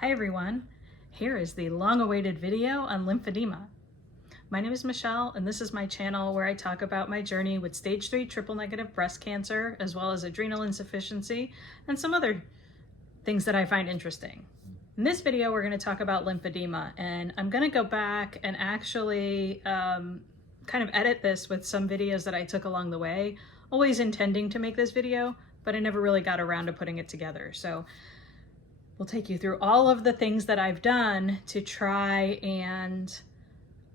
Hi everyone, here is the long-awaited video on lymphedema. My name is Michelle and this is my channel where I talk about my journey with stage 3 triple-negative breast cancer as well as adrenal insufficiency and some other things that I find interesting. In this video we're going to talk about lymphedema, and I'm going to go back and actually kind of edit this with some videos that I took along the way, always intending to make this video, but I never really got around to putting it together. So we'll take you through all of the things that I've done to try and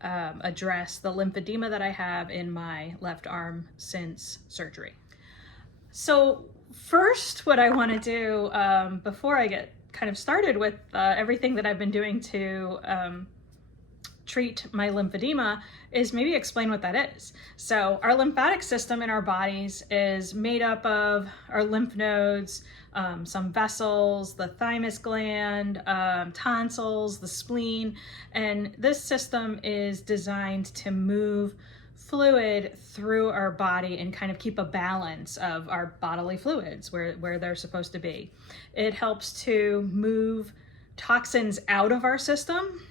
address the lymphedema that I have in my left arm since surgery. So first, what I want to do before I get kind of started with everything that I've been doing to treat my lymphedema is maybe explain what that is. So our lymphatic system in our bodies is made up of our lymph nodes, some vessels, the thymus gland, tonsils, the spleen, and this system is designed to move fluid through our body and kind of keep a balance of our bodily fluids where they're supposed to be. It helps to move toxins out of our system,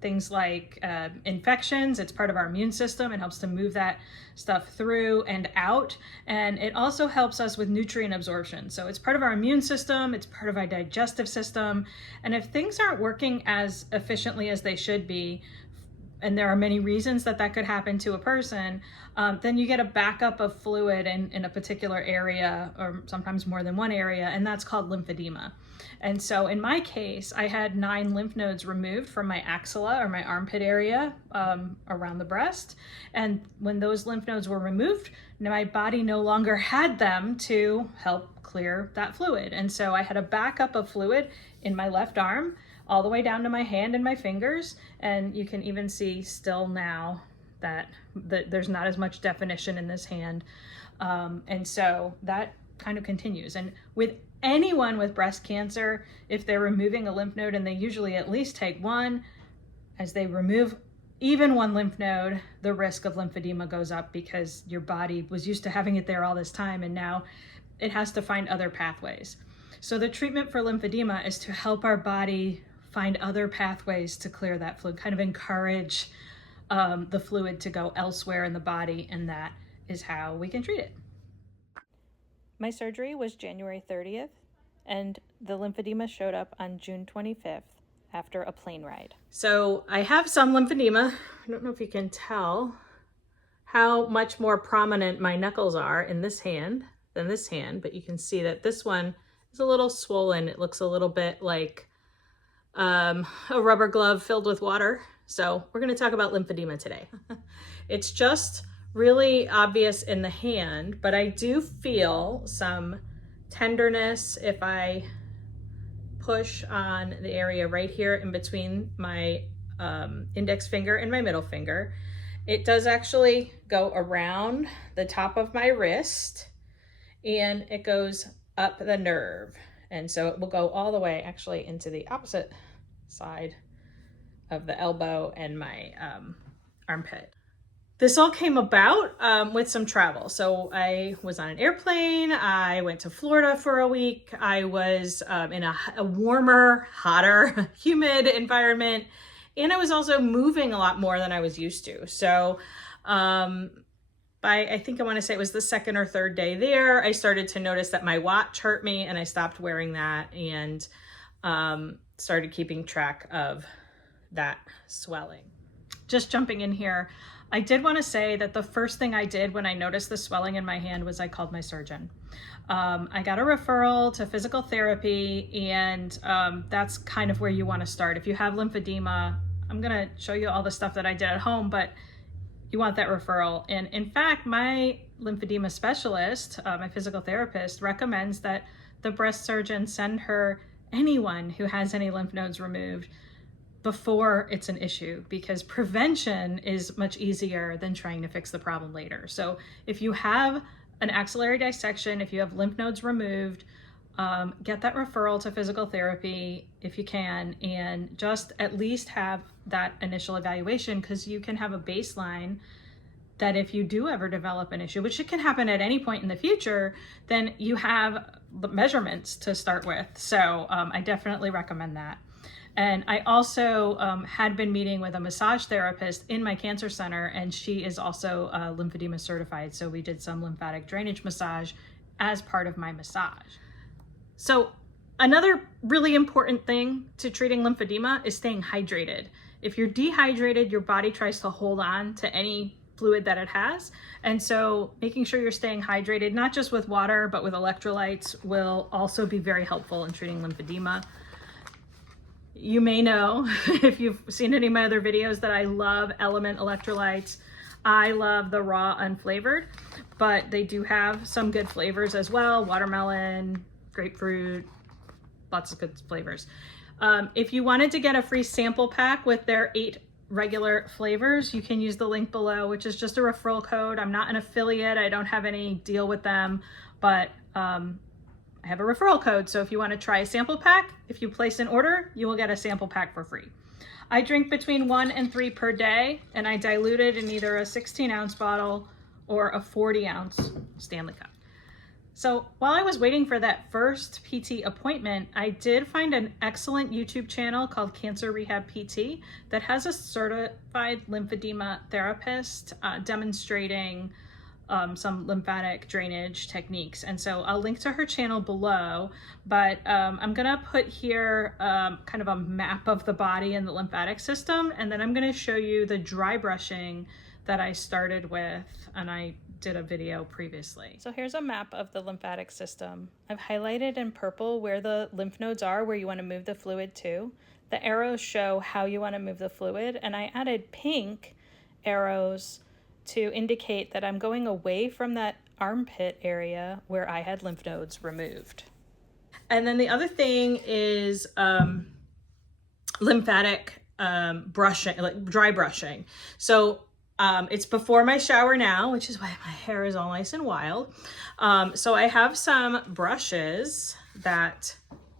things like infections. It's part of our immune system. It helps to move that stuff through and out. And it also helps us with nutrient absorption. So it's part of our immune system. It's part of our digestive system. And if things aren't working as efficiently as they should be, and there are many reasons that could happen to a person, then you get a backup of fluid in a particular area, or sometimes more than one area, and that's called lymphedema. And so in my case, I had 9 lymph nodes removed from my axilla, or my armpit area, around the breast. And when those lymph nodes were removed, my body no longer had them to help clear that fluid. And so I had a backup of fluid in my left arm, all the way down to my hand and my fingers. And you can even see still now that there's not as much definition in this hand. And so that kind of continues. And with anyone with breast cancer, if they're removing a lymph node, and they usually at least take one, as they remove even one lymph node, the risk of lymphedema goes up because your body was used to having it there all this time, and now it has to find other pathways. So the treatment for lymphedema is to help our body find other pathways to clear that fluid, kind of encourage the fluid to go elsewhere in the body, and that is how we can treat it. My surgery was January 30th, and the lymphedema showed up on June 25th after a plane ride. So I have some lymphedema. I don't know if you can tell how much more prominent my knuckles are in this hand than this hand, but you can see that this one is a little swollen. It looks a little bit like a rubber glove filled with water. So we're going to talk about lymphedema today. It's just really obvious in the hand, but I do feel some tenderness if I push on the area right here in between my index finger and my middle finger. It does actually go around the top of my wrist, and it goes up the nerve. And so it will go all the way actually into the opposite side of the elbow and my armpit. This all came about with some travel. So I was on an airplane. I went to Florida for a week. I was in a warmer, hotter, humid environment. And I was also moving a lot more than I was used to. So I think I want to say it was the 2nd or 3rd day there, I started to notice that my watch hurt me, and I stopped wearing that and started keeping track of that swelling. Just jumping in here, I did want to say that the first thing I did when I noticed the swelling in my hand was I called my surgeon. I got a referral to physical therapy, and that's kind of where you want to start. If you have lymphedema, I'm going to show you all the stuff that I did at home, but you want that referral. And in fact, my lymphedema specialist, my physical therapist, recommends that the breast surgeon send her anyone who has any lymph nodes removed before it's an issue, because prevention is much easier than trying to fix the problem later. So if you have an axillary dissection, if you have lymph nodes removed, get that referral to physical therapy if you can, and just at least have that initial evaluation, because you can have a baseline that if you do ever develop an issue, which it can happen at any point in the future, then you have measurements to start with. So I definitely recommend that. And I also had been meeting with a massage therapist in my cancer center, and she is also lymphedema certified. So we did some lymphatic drainage massage as part of my massage. So another really important thing to treating lymphedema is staying hydrated. If you're dehydrated, your body tries to hold on to any fluid that it has. And so making sure you're staying hydrated, not just with water, but with electrolytes, will also be very helpful in treating lymphedema. You may know, if you've seen any of my other videos, that I love Element electrolytes. I love the raw unflavored, but they do have some good flavors as well. Watermelon, grapefruit, lots of good flavors. If you wanted to get a free sample pack with their 8 regular flavors, you can use the link below, which is just a referral code. I'm not an affiliate. I don't have any deal with them, but I have a referral code. So if you want to try a sample pack, if you place an order, you will get a sample pack for free. I drink between 1 and 3 per day, and I dilute it in either a 16-ounce bottle or a 40-ounce Stanley cup. So while I was waiting for that first PT appointment, I did find an excellent YouTube channel called Cancer Rehab PT that has a certified lymphedema therapist demonstrating some lymphatic drainage techniques. And so I'll link to her channel below, but I'm gonna put here kind of a map of the body and the lymphatic system, and then I'm gonna show you the dry brushing that I started with, and I did a video previously. So here's a map of the lymphatic system. I've highlighted in purple where the lymph nodes are, where you want to move the fluid to. The arrows show how you want to move the fluid, and I added pink arrows to indicate that I'm going away from that armpit area where I had lymph nodes removed. And then the other thing is lymphatic brushing, like dry brushing. So it's before my shower now, which is why my hair is all nice and wild. So I have some brushes that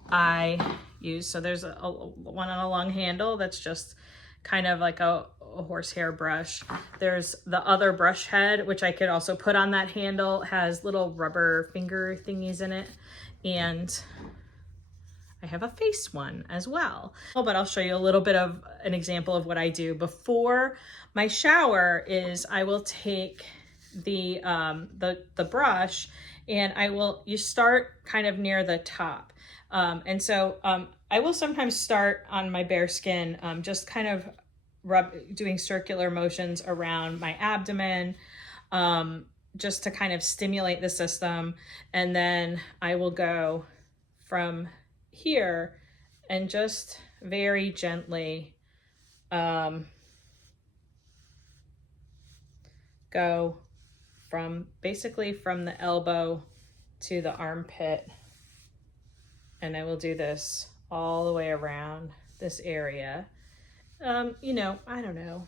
I use. So there's one on a long handle that's just kind of like a horsehair brush. There's the other brush head, which I could also put on that handle, has little rubber finger thingies in it. And I have a face one as well. But I'll show you a little bit of an example of what I do before my shower. Is I will take the brush, and you start kind of near the top. And so I will sometimes start on my bare skin, just kind of doing circular motions around my abdomen, just to kind of stimulate the system. And then I will go from here and just very gently go basically from the elbow to the armpit. And I will do this all the way around this area. You know, I don't know,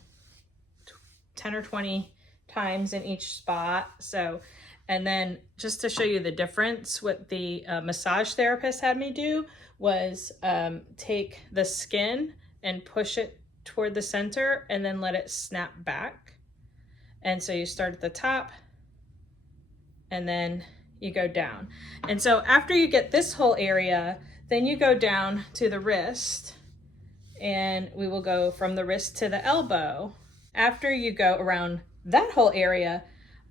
10 or 20 times in each spot. So, and then just to show you the difference, what the massage therapist had me do was take the skin and push it toward the center and then let it snap back. And so you start at the top and then you go down. And so after you get this whole area, then you go down to the wrist, and we will go from the wrist to the elbow. After you go around that whole area,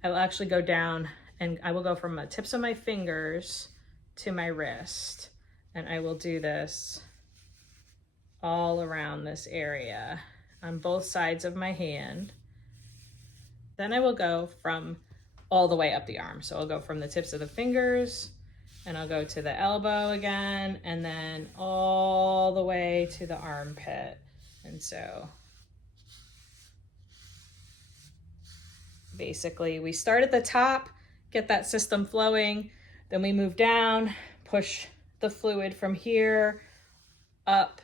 I will actually go down, and I will go from the tips of my fingers to my wrist. And I will do this all around this area on both sides of my hand. Then I will go from all the way up the arm. So I'll go from the tips of the fingers, and I'll go to the elbow again, and then all the way to the armpit. And so basically we start at the top, get that system flowing, then we move down, push the fluid from here up,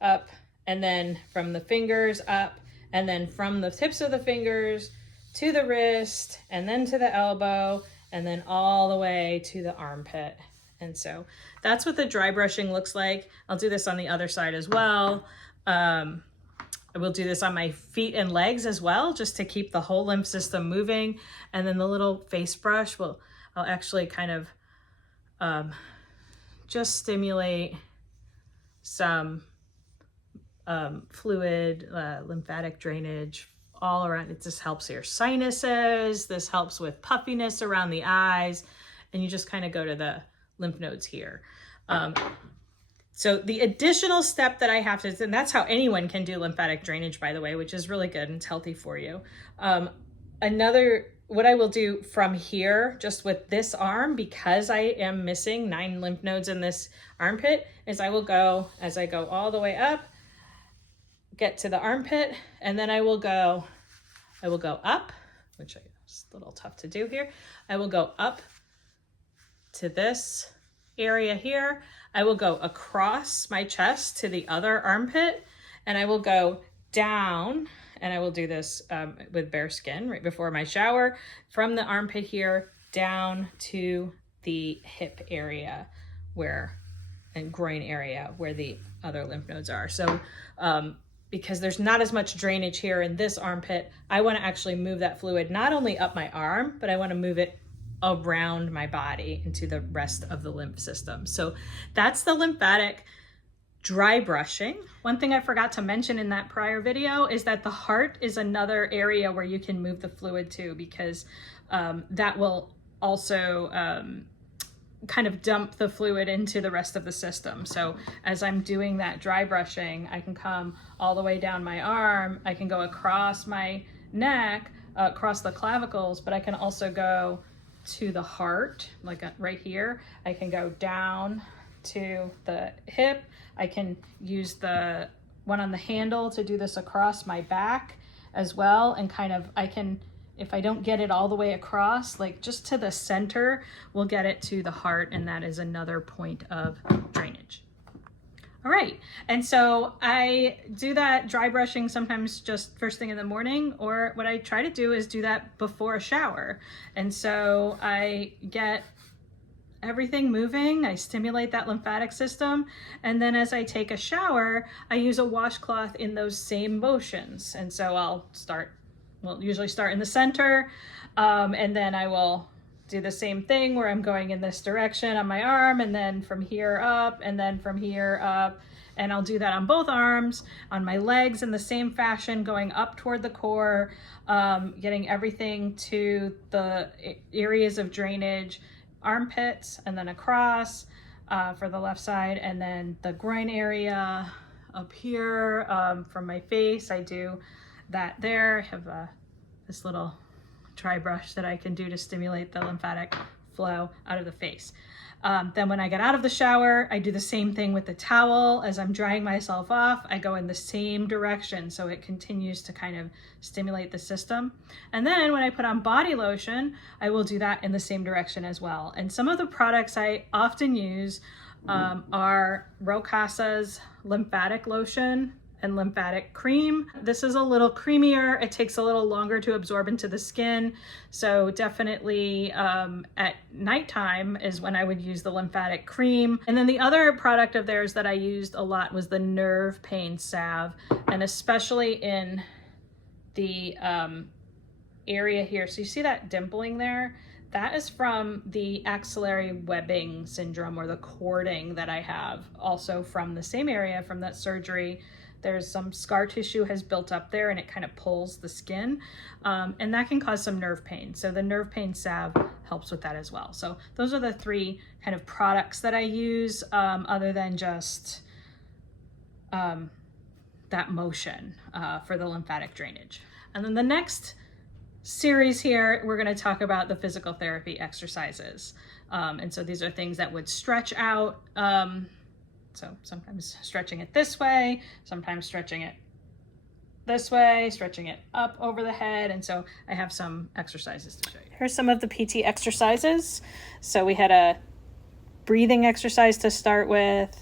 and then from the fingers up, and then from the tips of the fingers to the wrist, and then to the elbow, and then all the way to the armpit. And so that's what the dry brushing looks like. I'll do this on the other side as well. I will do this on my feet and legs as well, just to keep the whole lymph system moving. And then the little face brush I'll actually kind of just stimulate some fluid, lymphatic drainage all around. It just helps your sinuses. This helps with puffiness around the eyes. And you just kind of go to the lymph nodes here. So the additional step that I have to, and that's how anyone can do lymphatic drainage, by the way, which is really good and it's healthy for you. What I will do from here, just with this arm, because I am missing 9 lymph nodes in this armpit, is I will go, as I go all the way up, get to the armpit, and then I will go up, which is a little tough to do here. I will go up to this area here. I will go across my chest to the other armpit, and I will go down, and I will do this with bare skin right before my shower, from the armpit here down to the hip area and groin area where the other lymph nodes are. So because there's not as much drainage here in this armpit, I want to actually move that fluid not only up my arm, but I want to move it around my body into the rest of the lymph system. So that's the lymphatic dry brushing. One thing I forgot to mention in that prior video is that the heart is another area where you can move the fluid to, because that will also kind of dump the fluid into the rest of the system. So as I'm doing that dry brushing, I can come all the way down my arm, I can go across my neck, across the clavicles, but I can also go to the heart, like right here. I can go down to the hip. I can use the one on the handle to do this across my back as well. And kind of, if I don't get it all the way across, like just to the center, we'll get it to the heart, and that is another point of drainage. All right, and so I do that dry brushing sometimes just first thing in the morning, or what I try to do is do that before a shower. And so I get everything moving, I stimulate that lymphatic system, and then as I take a shower, I use a washcloth in those same motions. And so I'll usually start in the center, and then I will do the same thing where I'm going in this direction on my arm, and then from here up, and then from here up, and I'll do that on both arms, on my legs in the same fashion, going up toward the core, getting everything to the areas of drainage, armpits, and then across for the left side, and then the groin area up here from my face. I do that there. I have this little dry brush that I can do to stimulate the lymphatic flow out of the face. Then when I get out of the shower, I do the same thing with the towel. As I'm drying myself off, I go in the same direction, so it continues to kind of stimulate the system. And then when I put on body lotion, I will do that in the same direction as well. And some of the products I often use are Rowe Casa's Lymphatic Lotion and Lymphatic Cream. This is a little creamier. It takes a little longer to absorb into the skin. So definitely at nighttime is when I would use the Lymphatic Cream. And then the other product of theirs that I used a lot was the nerve pain salve. And especially in the area here. So you see that dimpling there? That is from the axillary webbing syndrome, or the cording that I have, also from the same area from that surgery. There's some scar tissue has built up there, and it kind of pulls the skin, and that can cause some nerve pain. So the nerve pain salve helps with that as well. So those are the 3 kind of products that I use, other than just that motion for the lymphatic drainage. And then the next series here, we're going to talk about the physical therapy exercises. And so these are things that would stretch out. So sometimes stretching it this way, sometimes stretching it this way, stretching it up over the head. And so I have some exercises to show you. Here's some of the PT exercises. So we had a breathing exercise to start with.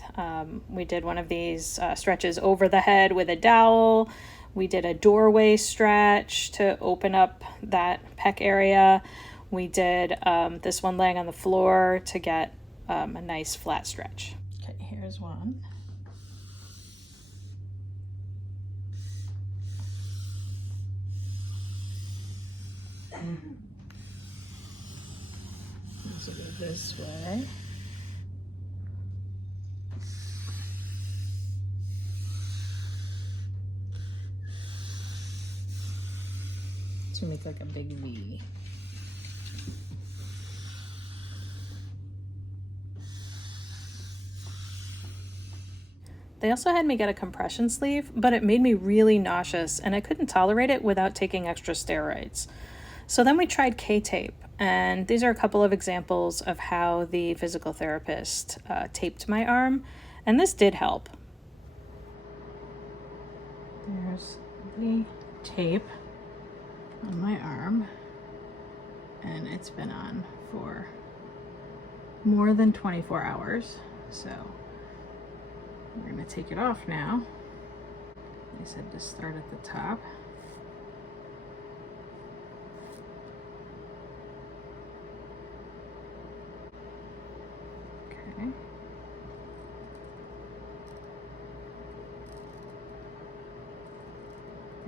We did one of these stretches over the head with a dowel. We did a doorway stretch to open up that pec area. We did this one laying on the floor to get a nice flat stretch. Okay, here's one. So go this way. to make like a big V. They also had me get a compression sleeve, but it made me really nauseous and I couldn't tolerate it without taking extra steroids. So then we tried K-tape, and these are a couple of examples of how the physical therapist taped my arm, and this did help. There's the tape on my arm, and it's been on for more than 24 hours, so we're going to take it off now. I said to start at the top. Okay.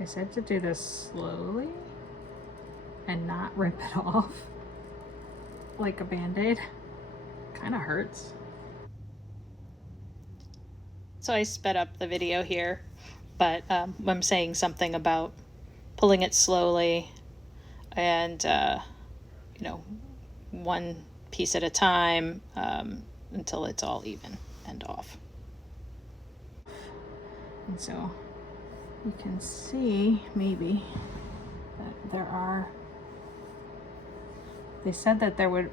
I said to do this slowly and not rip it off like a Band-Aid. Kind of hurts. So I sped up the video here, but I'm saying something about pulling it slowly and, you know, one piece at a time until it's all even and off. And so you can see maybe that there are, they said that there would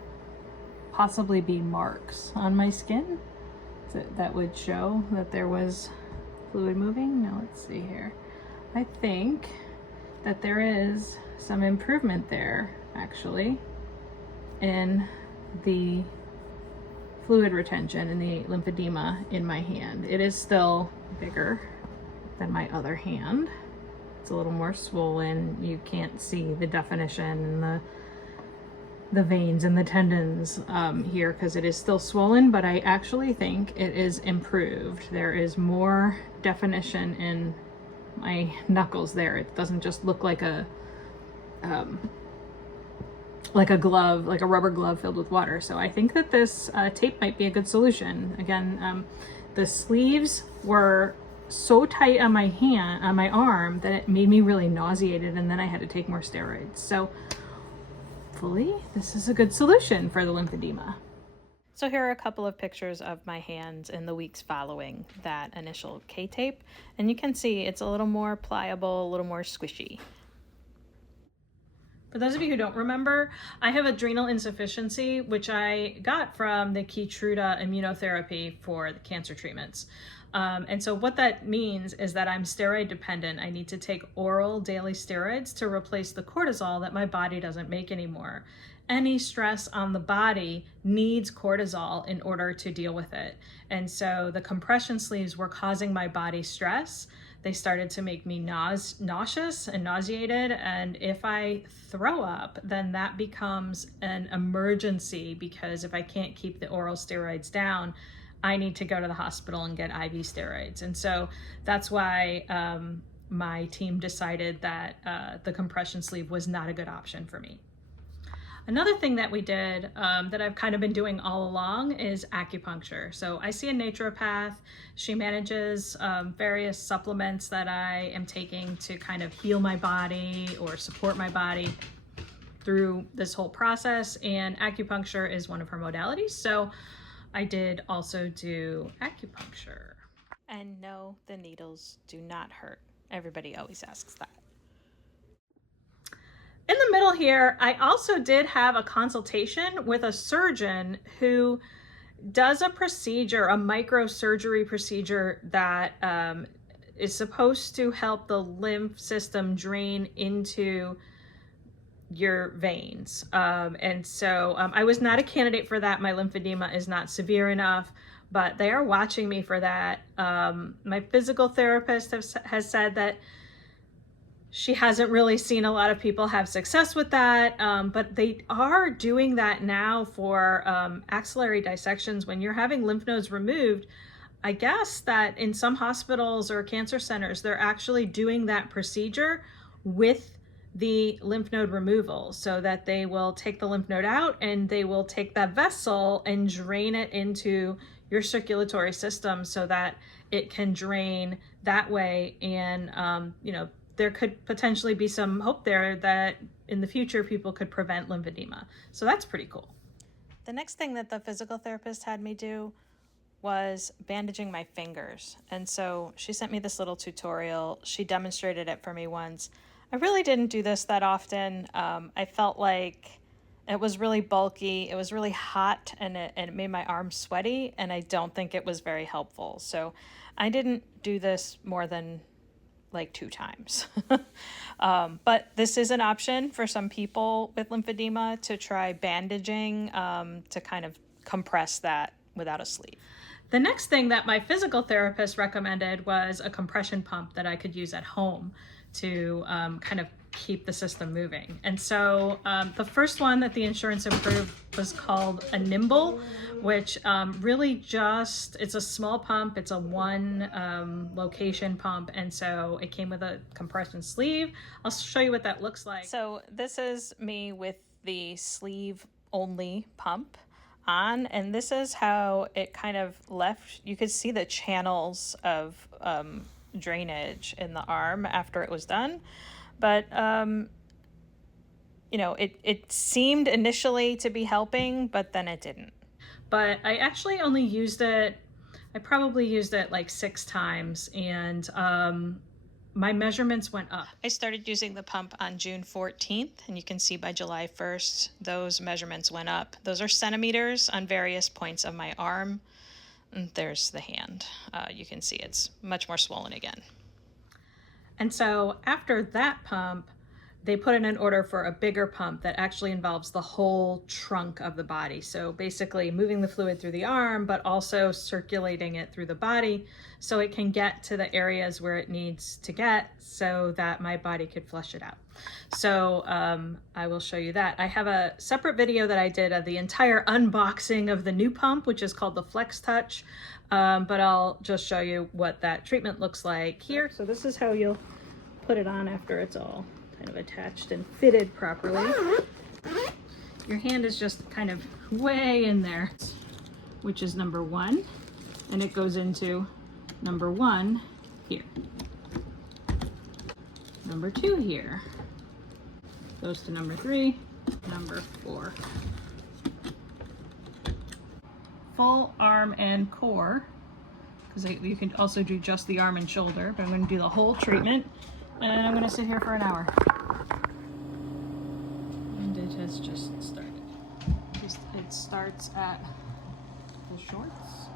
possibly be marks on my skin that would show that there was fluid moving. Now let's see here. I think that there is some improvement there actually in the fluid retention and the lymphedema in my hand. It is still bigger than my other hand. It's a little more swollen. You can't see the definition and the veins and the tendons here because it is still swollen, but I actually think it is improved. There is more definition in my knuckles there. It doesn't just look like a glove, like a rubber glove filled with water. So I think that this tape might be a good solution. Again, the sleeves were so tight on my hand, on my arm, that it made me really nauseated, and then I had to take more steroids. So hopefully this is a good solution for the lymphedema. So here are a couple of pictures of my hands in the weeks following that initial K-tape, and you can see it's a little more pliable, a little more squishy. For those of you who don't remember, I have adrenal insufficiency, which I got from the Keytruda immunotherapy for the cancer treatments. And so what that means is that I'm steroid dependent. I need to take oral daily steroids to replace the cortisol that my body doesn't make anymore. Any stress on the body needs cortisol in order to deal with it. And so the compression sleeves were causing my body stress. They started to make me nauseous and nauseated. And if I throw up, then that becomes an emergency, because if I can't keep the oral steroids down, I need to go to the hospital and get IV steroids. And so that's why my team decided that the compression sleeve was not a good option for me. Another thing that we did that I've kind of been doing all along is acupuncture. So I see a naturopath. She manages various supplements that I am taking to kind of heal my body or support my body through this whole process. And acupuncture is one of her modalities. So I did also do acupuncture. And no, the needles do not hurt. Everybody always asks that. In the middle here, I also did have a consultation with a surgeon who does a procedure, a microsurgery procedure that is supposed to help the lymph system drain into your veins. And so I was not a candidate for that. My lymphedema is not severe enough, but they are watching me for that. My physical therapist has said that she hasn't really seen a lot of people have success with that, but they are doing that now for axillary dissections. When you're having lymph nodes removed, I guess that in some hospitals or cancer centers, they're actually doing that procedure with the lymph node removal, so that they will take the lymph node out and they will take that vessel and drain it into your circulatory system so that it can drain that way and, you know, there could potentially be some hope there that in the future people could prevent lymphedema. So that's pretty cool. The next thing that the physical therapist had me do was bandaging my fingers. And so she sent me this little tutorial. She demonstrated it for me once. I really didn't do this that often. I felt like it was really bulky, it was really hot, and it made my arms sweaty, and I don't think it was very helpful. So I didn't do this more than like 2 times. But this is an option for some people with lymphedema to try bandaging to kind of compress that without a sleeve. The next thing that my physical therapist recommended was a compression pump that I could use at home to kind of keep the system moving. And so the first one that the insurance approved was called a Nimbl, which really just, it's a small pump. It's a 1 location pump. And so it came with a compression sleeve. I'll show you what that looks like. So this is me with the sleeve only pump on, and this is how it kind of left. You could see the channels of drainage in the arm after it was done. But, you know, it seemed initially to be helping, but then it didn't. But I actually only used it, I probably used it like 6 times, and my measurements went up. I started using the pump on June 14th, and you can see by July 1st, those measurements went up. Those are centimeters on various points of my arm. And there's the hand. You can see it's much more swollen again. And so after that pump, they put in an order for a bigger pump that actually involves the whole trunk of the body. So basically moving the fluid through the arm, but also circulating it through the body so it can get to the areas where it needs to get so that my body could flush it out. So I will show you that. I have a separate video that I did of the entire unboxing of the new pump, which is called the Flexitouch. But I'll just show you what that treatment looks like here. So this is how you'll put it on after it's all kind of attached and fitted properly. Your hand is just kind of way in there, which is number 1, and it goes into number 1 here. Number 2 here. Goes to number 3, number 4. Full arm and core, because you can also do just the arm and shoulder, but I'm going to do the whole treatment, and I'm going to sit here for an hour. And it has just started. It starts at the shorts,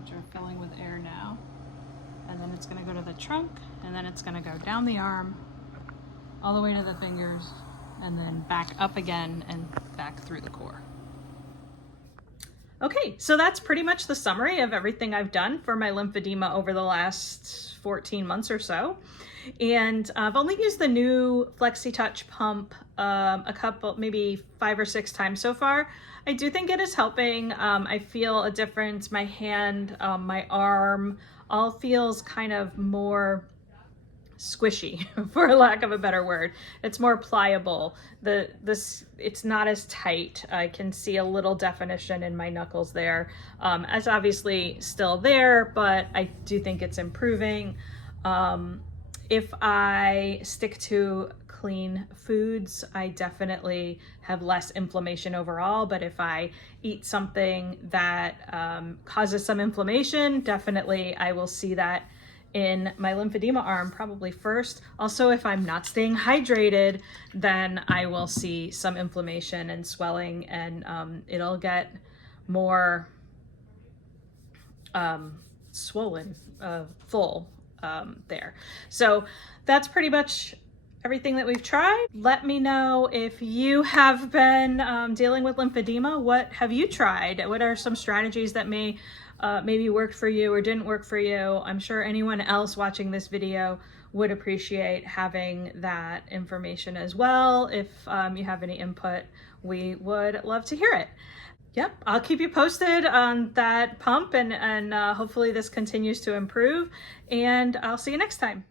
which are filling with air now, and then it's going to go to the trunk, and then it's going to go down the arm, all the way to the fingers, and then back up again and back through the core. Okay, so that's pretty much the summary of everything I've done for my lymphedema over the last 14 months or so. And I've only used the new Flexitouch pump a couple, maybe 5 or 6 times so far. I do think it is helping. I feel a difference. My hand, my arm, all feels kind of more squishy, for lack of a better word. It's more pliable. It's not as tight. I can see a little definition in my knuckles there. It's obviously still there, but I do think it's improving. If I stick to clean foods, I definitely have less inflammation overall, but if I eat something that causes some inflammation, definitely I will see that in my lymphedema arm probably first. Also, if I'm not staying hydrated, then I will see some inflammation and swelling, and it'll get more swollen, full there. So that's pretty much everything that we've tried. Let me know if you have been dealing with lymphedema. What have you tried? What are some strategies that maybe worked for you or didn't work for you? I'm sure anyone else watching this video would appreciate having that information as well. If you have any input, we would love to hear it. Yep, I'll keep you posted on that pump, and hopefully this continues to improve, and I'll see you next time.